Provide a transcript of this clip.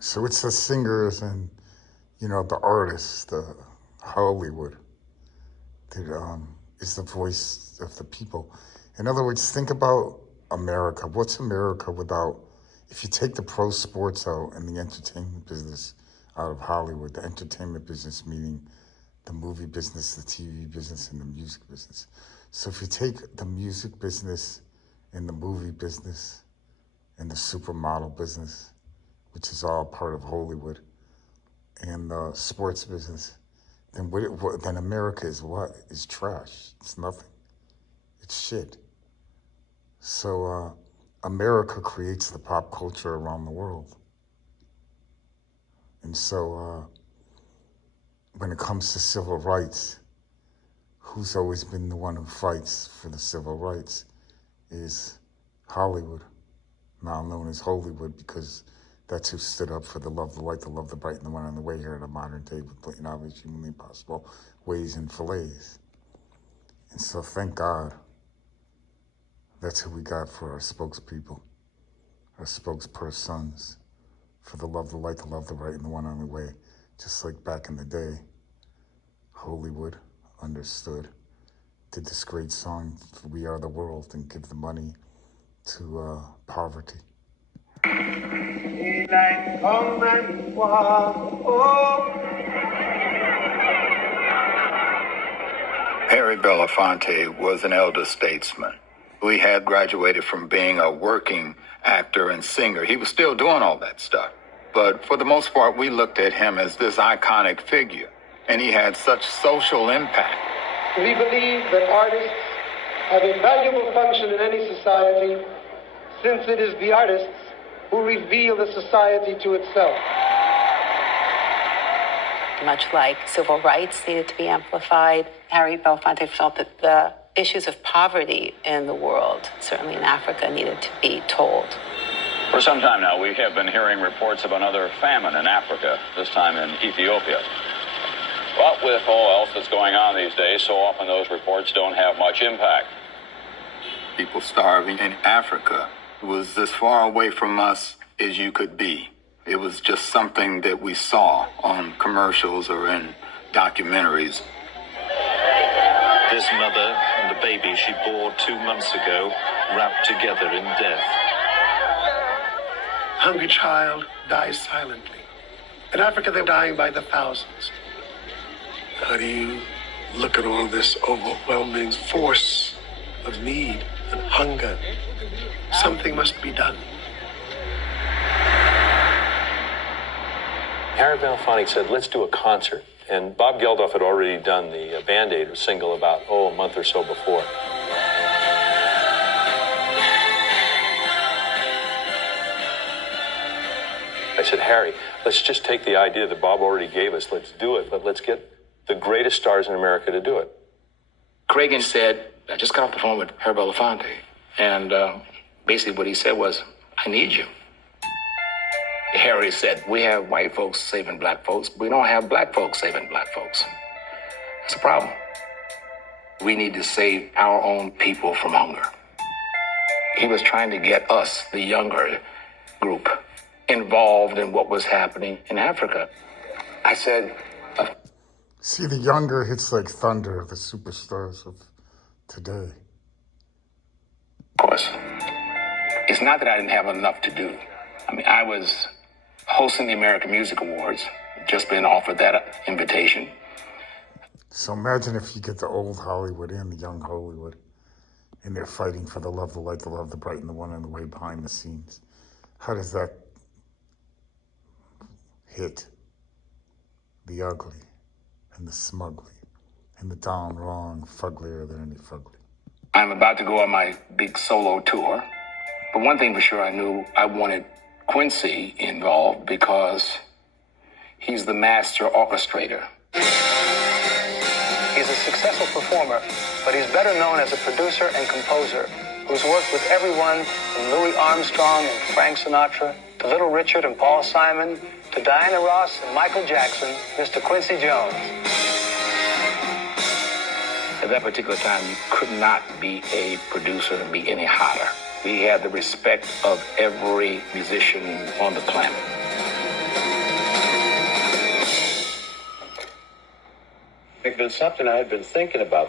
So it's the singers and, the artists, the Hollywood that is the voice of the people. In other words, think about America. What's America without, if you take the pro sports out and the entertainment business out of Hollywood, the entertainment business meaning the movie business, the TV business, and the music business. So if you take the music business and the movie business and the supermodel business, which is all part of Hollywood, and the sports business, then America is what? Is trash. It's nothing. It's shit. So America creates the pop culture around the world. And so when it comes to civil rights, who's always been the one who fights for the civil rights is Hollywood, now known as Hollywood, because that's who stood up for the love, the light, the love, the bright, and the one on the way here in the modern day with blatant, obvious, humanly impossible ways and fillets. And so thank God that's who we got for our spokespeople, our spokespersons, for the love, the light, the love, the right, and the one on the way. Just like back in the day, Hollywood understood, did this great song, We Are the World, and give the money to poverty. Harry Belafonte was an elder statesman. He had graduated from being a working actor and singer. He was still doing all that stuff. But for the most part, we looked at him as this iconic figure, and he had such social impact. We believe that artists have a valuable function in any society, since it is the artists who reveal the society to itself. Much like civil rights needed to be amplified, Harry Belafonte felt that the issues of poverty in the world, certainly in Africa, needed to be told. For some time now, we have been hearing reports of another famine in Africa, this time in Ethiopia. But with all else that's going on these days, so often those reports don't have much impact. People starving in Africa was as far away from us as you could be. It was just something that we saw on commercials or in documentaries. This mother and the baby she bore 2 months ago, wrapped together in death. Hungry child dies silently. In Africa, they're dying by the thousands. How do you look at all this overwhelming force of need and hunger? Something must be done. Harry Belafonte said, let's do a concert. And Bob Geldof had already done the Band-Aid single about, a month or so before. I said, Harry, let's just take the idea that Bob already gave us. Let's do it, but let's get the greatest stars in America to do it. Cregan said, I just got off the phone with Harry Belafonte. And basically what he said was, I need you. Harry said, we have white folks saving black folks, but we don't have black folks saving black folks. That's a problem. We need to save our own people from hunger. He was trying to get us, the younger group, involved in what was happening in Africa. I said... See, the younger hits like thunder, the superstars of today. Of course. It's not that I didn't have enough to do. I mean, I was hosting the American Music Awards, just been offered that invitation. So imagine if you get the old Hollywood and the young Hollywood, and they're fighting for the love, the light, the love, the bright, and the one on the way behind the scenes. How does that hit the ugly and the smugly and the down wrong fugglier than any fugly? I'm about to go on my big solo tour. But one thing for sure, I knew I wanted Quincy involved because he's the master orchestrator. He's a successful performer, but he's better known as a producer and composer who's worked with everyone from Louis Armstrong and Frank Sinatra to Little Richard and Paul Simon to Diana Ross and Michael Jackson, Mr. Quincy Jones. At that particular time, you could not be a producer and be any hotter. He had the respect of every musician on the planet. It's been something I had been thinking about